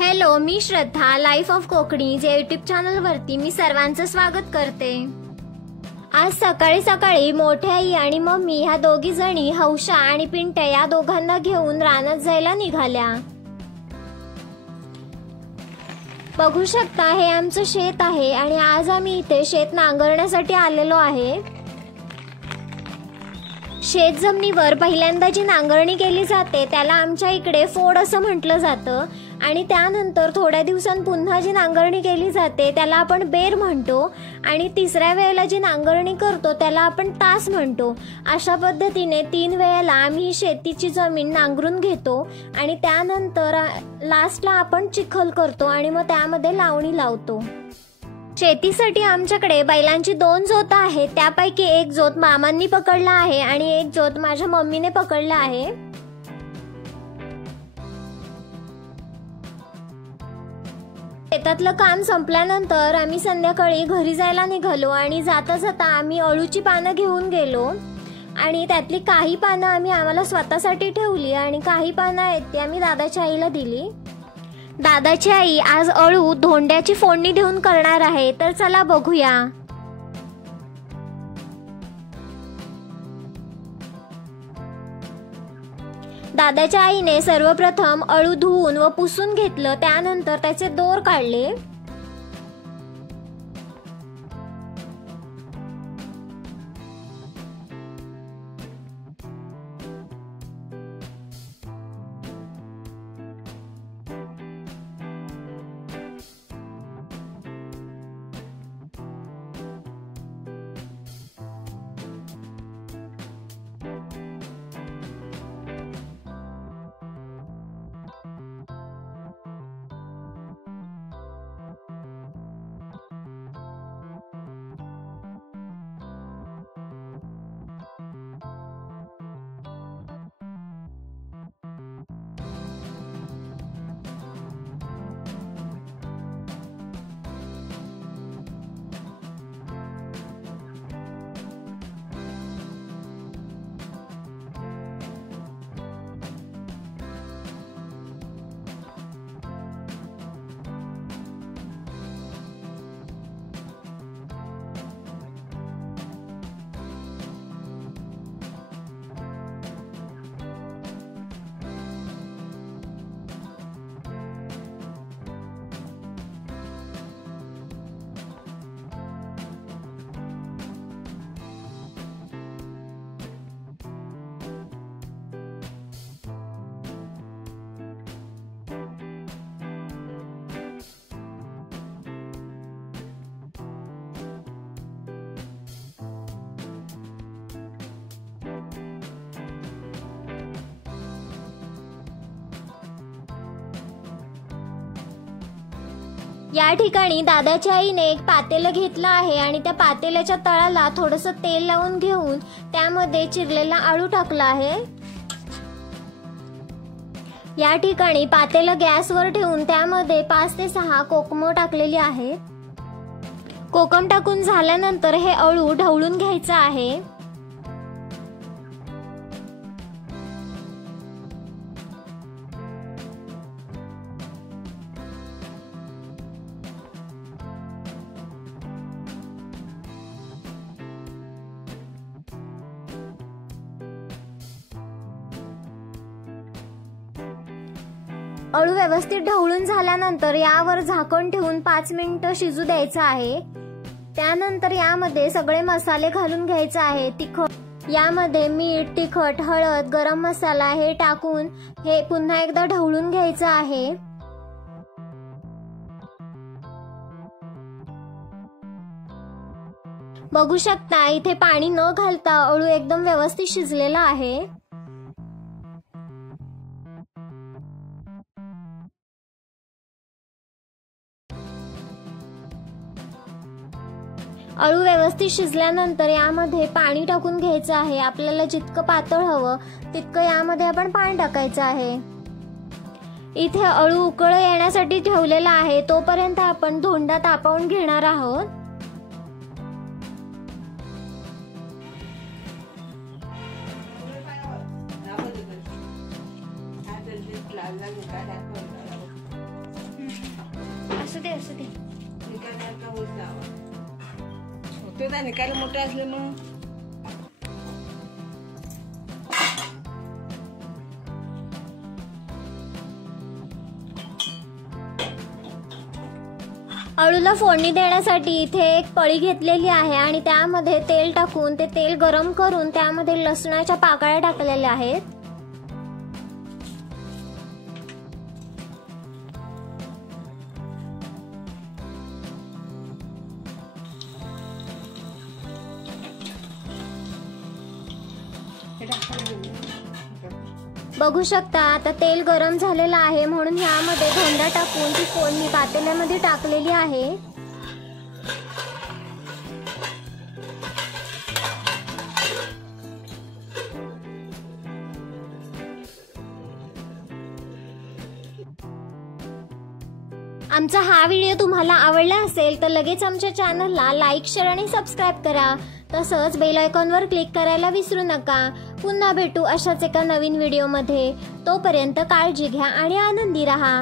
Hello, me Shraddha life of Konkani या YouTube चॅनलवरती मी सर्वांचं स्वागत करते। आज सकाळी सकाळी मोठी आई आणि मम्मी ह्या दोघी जणी हौशा आणि पिंट्या या दोघांना घेऊन रानात जायला निघाल्या। बघू शकता हे आमचं शेत आहे आणि आज आम्ही इथे शेत नांगरण्यासाठी आलेलो आहे। शेत जमिनीवर पहिल्यांदा जी नांगरणी केली जाते त्याला आमच्या इकडे फोड असं म्हटलं जातं आणि त्यानंतर थोड्या दिवसांनी पुन्हा जी नांगरणी केली जाते त्याला आपण बेर म्हणतो आणि तिसऱ्या वेळेला जी नांगरणी करतो त्याला आपण तास म्हणतो। अशा पद्धतीने 3 वेळेला आम्ही शेतीची जमीन नांगरून घेतो आणि त्यानंतर लास्टला आपण चिखल करतो आणि मग त्यामध्ये लावणी लावतो। शेतीसाठी आमच्याकडे बैलांची 2 जोत आहेत, त्यापैकी एक जोत मामांनी पकडला आहे आणि एक जोत माझ्या मम्मीने पकडला आहे। शेतातलं काम संपल्यानंतर आम्ही संध्याकाळी घरी जायला निघालो आणि जाता जाता आम्ही अळूची पानं घेऊन गेलो आणि त्यातली काही पानं आम्ही आम्हाला स्वतःसाठी ठेवली आणि काही पानं आहेत ती आम्ही दादाच्या आईला दिली। दादाची आई आज अळू धोंड्याची फोडणी देऊन करणार आहे, तर चला बघूया। दादाच्या आईने सर्वप्रथम अळू धुवून व पुसून घेतलं, त्यानंतर त्याचे दोर काढले। या ठिकाणी दादाच्या आईने एक पातेलं घेतलं आहे आणि त्या पातेल्याच्या तळाला थोडंसं तेल लावून घेऊन त्यामध्ये चिरलेला आळू टाकला आहे। या ठिकाणी पातेलं गॅसवर ठेवून त्यामध्ये 5 ते 6 कोकम टाकलेली आहेत। कोकम टाकून झाल्यानंतर हे अळू ढवळून घ्यायचं आहे। अळू व्यवस्थित ढवळून झाल्यानंतर यावर झाकण ठेवून 5 मिनिटं शिजू द्यायचं आहे। त्यानंतर यामध्ये सगळे मसाले घालून घ्यायचे आहे। यामध्ये मीठ, तिखट, हळद, गरम मसाला हे टाकून हे पुन्हा एकदा ढवळून घ्यायचं आहे। बघू शकता इथे पाणी न घालता अळू एकदम व्यवस्थित शिजलेला आहे। अळू व्यवस्थित शिजल्यानंतर यामध्ये पाणी टाकून घ्यायचं आहे। आपल्याला जितकं पातळ हवं तितकं यामध्ये आपण पाणी टाकायचं आहे। इथे अळू उकळ येण्यासाठी ठेवलेला आहे, तोपर्यंत आपण धोंडा तापवून घेणार आहोत। असू दे. निकालाला होत लावा. होते ना निकाल मोठे असले मग. अळूला फोडणी देण्यासाठी इथे एक पळी घेतलेली आहे आणि त्यामध्ये तेल टाकून ते तेल गरम करून त्यामध्ये लसणाच्या पाकळ्या टाकलेल्या आहेत. बघू शकता आता तेल गरम झालेलं आहे म्हणून ह्यामध्ये धोंडा टाकून ती फोडणी पातेल्यामध्ये टाकलेली आहे. आमचा हा व्हिडिओ तुम्हाला आवडला असेल तर लगेच आमच्या चॅनलला लाईक, शेअर आणि सबस्क्राईब करा. तसंच बेल आयकॉनवर क्लिक करायला विसरू नका. पुन्हा भेटू अशाच एका नवीन व्हिडिओमध्ये. तोपर्यंत काळजी घ्या आणि आनंदी राहा.